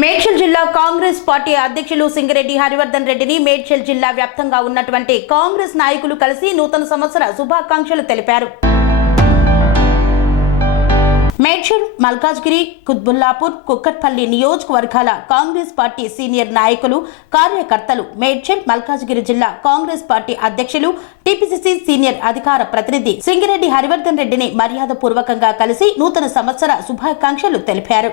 మేడ్చల్ జిల్లా Congress party అధ్యక్షులు సింగిరెడ్డి హరివర్ధన్ రెడ్డిని మేడ్చల్ జిల్లా వ్యాప్తంగా ఉన్నటువంటి కాంగ్రెస్ నాయకులు కలిసి నూతన సంవత్సర శుభాకాంక్షలు తెలిపారు. మేడ్చల్ మల్కాజ్గిరి కుత్బుల్లాపూర్ కుక్కట్పల్లి నియోజకవర్గాల కాంగ్రెస్ పార్టీ సీనియర్ నాయకులు కార్యకర్తలు మేడ్చల్ మల్కాజ్గిరి జిల్లా కాంగ్రెస్ పార్టీ అధ్యక్షులు టీపీసీసీ సీనియర్ అధికార ప్రతినిధి సింగిరెడ్డి హరివర్ధన్ రెడ్డిని మర్యాదపూర్వకంగా కలిసి నూతన సంవత్సర శుభాకాంక్షలు తెలిపారు.